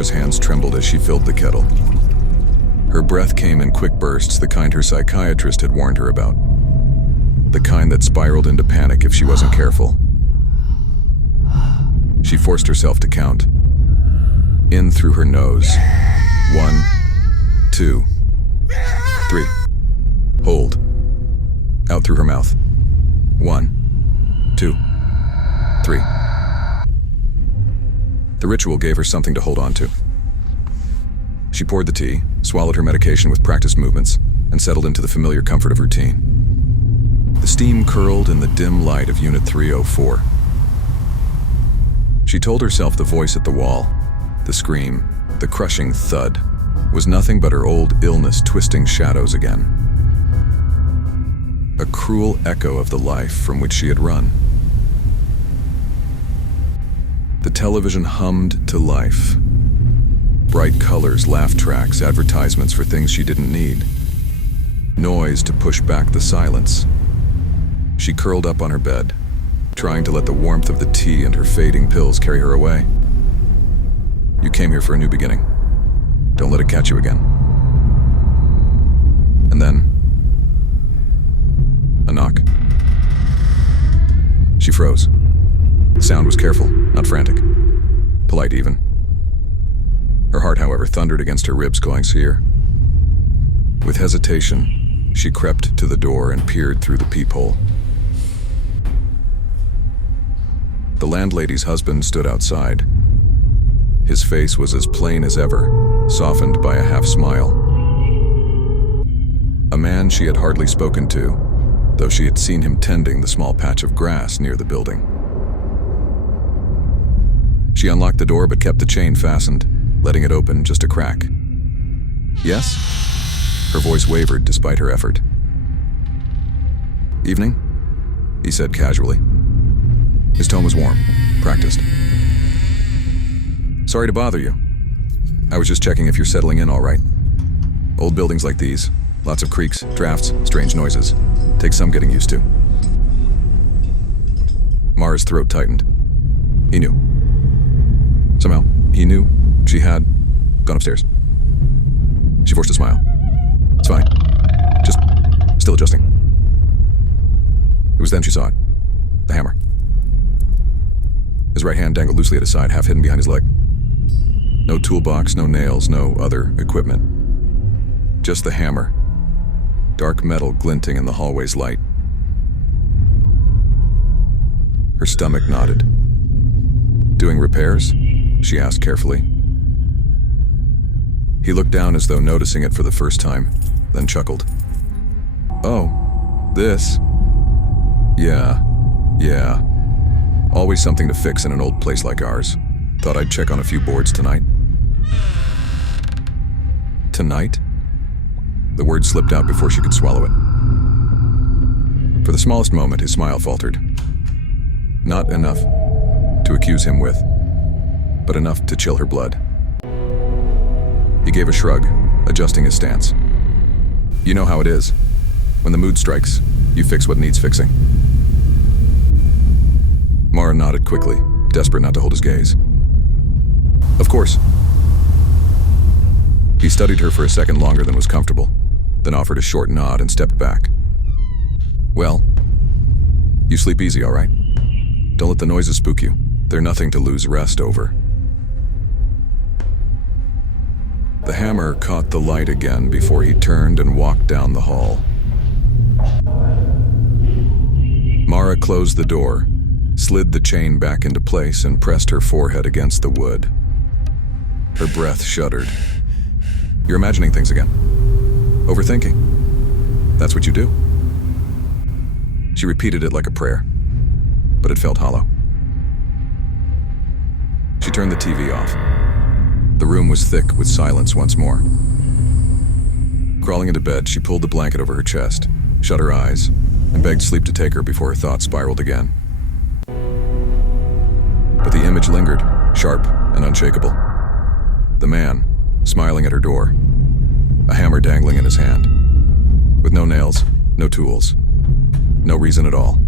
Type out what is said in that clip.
Mara's hands trembled as she filled the kettle. Her breath came in quick bursts, the kind her psychiatrist had warned her about. The kind that spiraled into panic if she wasn't careful. She forced herself to count. In through her nose. 1, 2, 3. Hold. Out through her mouth. 1, 2, 3. The ritual gave her something to hold on to. She poured the tea, swallowed her medication with practiced movements, and settled into the familiar comfort of routine. The steam curled in the dim light of Unit 304. She told herself the voice at the wall, the scream, the crushing thud, was nothing but her old illness twisting shadows again. A cruel echo of the life from which she had run. The television hummed to life. Bright colors, laugh tracks, advertisements for things she didn't need. Noise to push back the silence. She curled up on her bed, trying to let the warmth of the tea and her fading pills carry her away. You came here for a new beginning. Don't let it catch you again. And then, a knock. She froze. The sound was careful, not frantic. Polite even. Her heart, however, thundered against her ribs, going sear. With hesitation, she crept to the door and peered through the peephole. The landlady's husband stood outside. His face was as plain as ever, softened by a half smile. A man she had hardly spoken to, though she had seen him tending the small patch of grass near the building. She unlocked the door but kept the chain fastened, letting it open just a crack. Yes? Her voice wavered despite her effort. Evening? He said casually. His tone was warm, practiced. Sorry to bother you. I was just checking if you're settling in all right. Old buildings like these, lots of creaks, drafts, strange noises. Takes some getting used to. Mara's throat tightened. He knew. Somehow, he knew she had gone upstairs. She forced a smile. It's fine. Just still adjusting. It was then she saw it. The hammer. His right hand dangled loosely at his side, half hidden behind his leg. No toolbox, no nails, no other equipment. Just the hammer. Dark metal glinting in the hallway's light. Her stomach nodded. Doing repairs? She asked carefully. He looked down as though noticing it for the first time, then chuckled. Oh, this? Yeah. Always something to fix in an old place like ours. Thought I'd check on a few boards tonight. Tonight? The word slipped out before she could swallow it. For the smallest moment, his smile faltered. Not enough to accuse him with, but enough to chill her blood. He gave a shrug, adjusting his stance. You know how it is. When the mood strikes, you fix what needs fixing. Mara nodded quickly, desperate not to hold his gaze. Of course. He studied her for a second longer than was comfortable, then offered a short nod and stepped back. Well, you sleep easy, all right? Don't let the noises spook you. They're nothing to lose rest over. The hammer caught the light again before he turned and walked down the hall. Mara closed the door, slid the chain back into place, and pressed her forehead against the wood. Her breath shuddered. You're imagining things again. Overthinking. That's what you do. She repeated it like a prayer, but it felt hollow. She turned the TV off. The room was thick with silence once more. Crawling into bed, she pulled the blanket over her chest, shut her eyes, and begged sleep to take her before her thoughts spiraled again. But the image lingered, sharp and unshakable. The man, smiling at her door, a hammer dangling in his hand, with no nails, no tools, no reason at all.